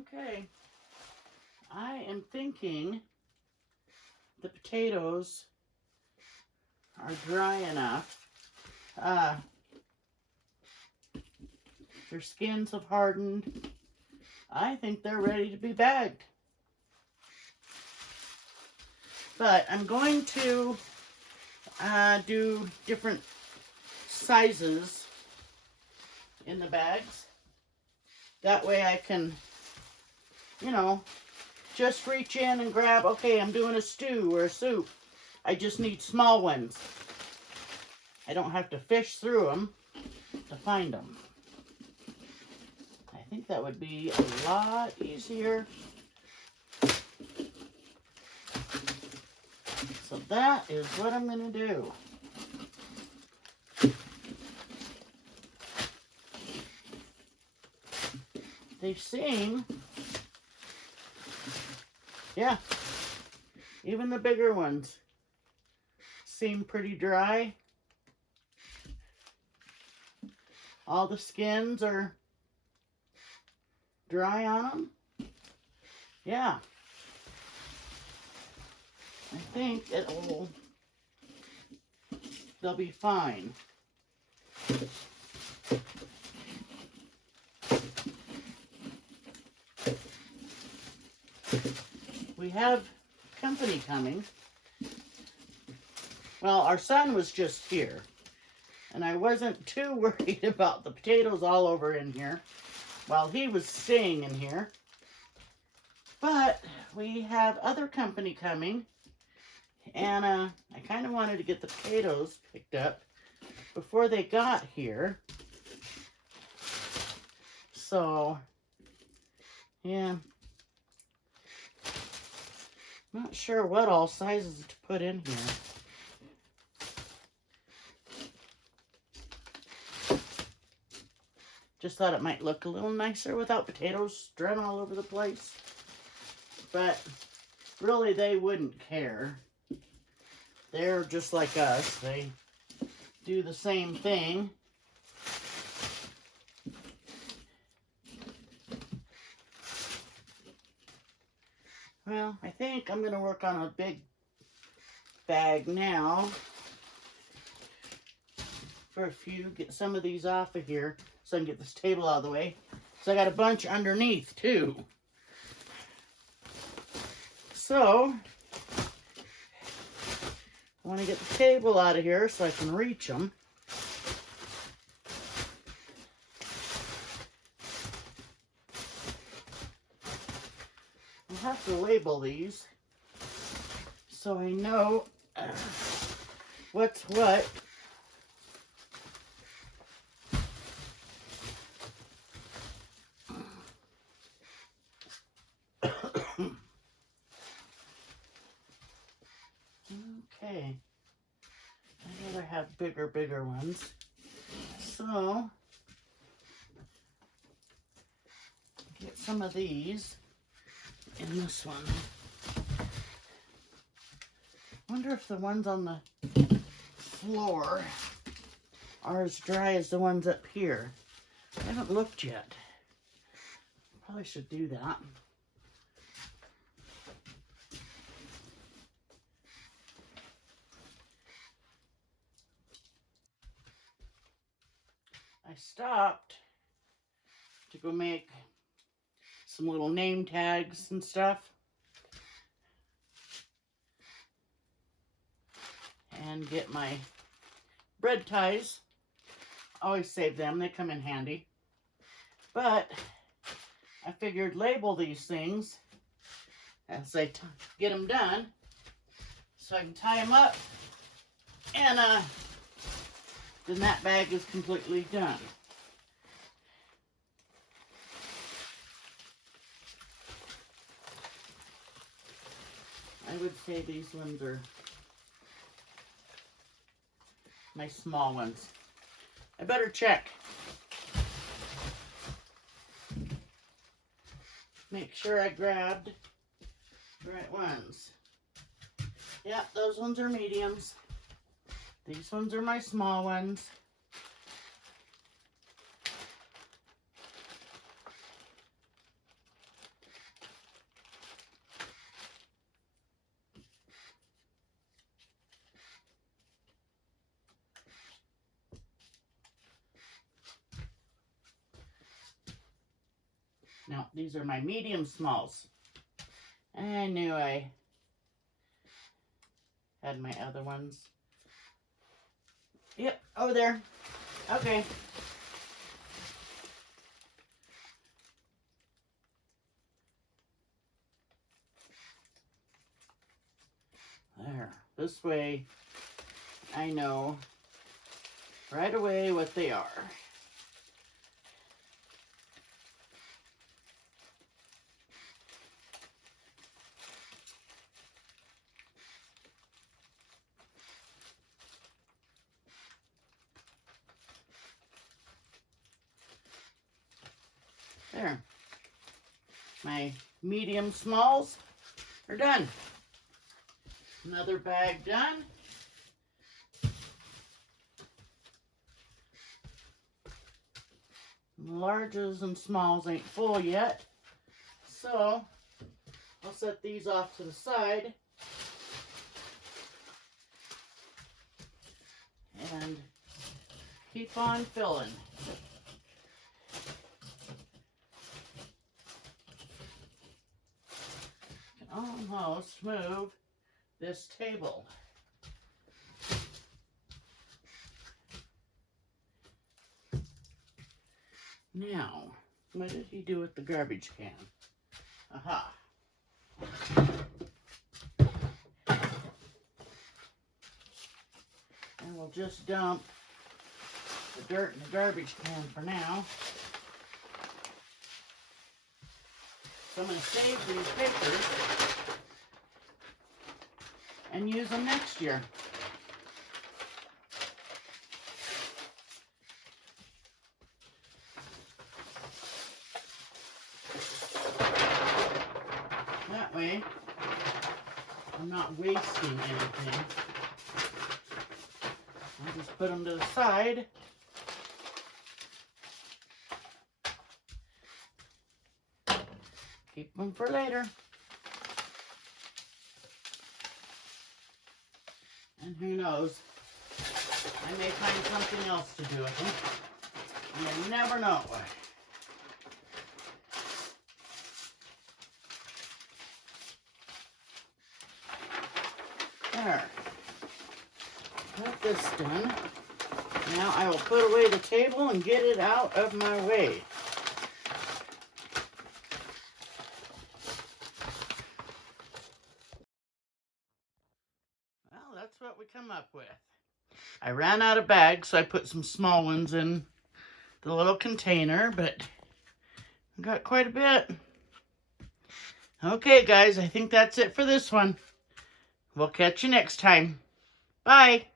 Okay. I am thinking the potatoes are dry enough. Their skins have hardened. I think they're ready to be bagged. But I'm going to do different sizes in the bags. That way I can, just reach in and grab, okay, I'm doing a stew or a soup. I just need small ones. I don't have to fish through them to find them. I think that would be a lot easier. So that is what I'm going to do. They seem, yeah, even the bigger ones seem pretty dry. All the skins are dry on them. Yeah. I think they'll be fine. We have company coming. Well, our son was just here, and I wasn't too worried about the potatoes all over in here while he was staying in here. But we have other company coming, and I kind of wanted to get the potatoes picked up before they got here. So, yeah. Not sure what all sizes to put in here. Just thought it might look a little nicer without potatoes strewn all over the place. But really, they wouldn't care. They're just like us. They do the same thing. Well, I think I'm going to work on a big bag now for a few. Get some of these off of here so I can get this table out of the way. So I got a bunch underneath too. So I want to get the table out of here so I can reach them. I'll have to label these so I know what's what. Okay. I'd rather have bigger ones. So, get some of these in this one. Wonder if the ones on the floor are as dry as the ones up here. I haven't looked yet. Probably should do that. I stopped to go make some little name tags and stuff. And get my bread ties. Always save them, they come in handy. But I figured label these things as I get them done so I can tie them up, and then that bag is completely done. I would say these ones are my small ones. I better check. Make sure I grabbed the right ones. Yep, those ones are mediums. These ones are my small ones. No, these are my medium smalls. I knew I had my other ones. Yep, over there. Okay. There. This way, I know right away what they are. There. My medium smalls are done. Another bag done. Larges and smalls ain't full yet, so I'll set these off to the side and keep on filling. Can almost move this table. Now, what did he do with the garbage can? Aha. And we'll just dump the dirt in the garbage can for now. So I'm going to save these papers and use them next year. That way, I'm not wasting anything. I'll just put them to the side. Keep them for later. And who knows, I may find something else to do with them. You never know what. There. Got this done. Now I will put away the table and get it out of my way. Well, that's what we come up with. I ran out of bags, so I put some small ones in the little container, but I got quite a bit. Okay, guys, I think that's it for this one. We'll catch you next time. Bye.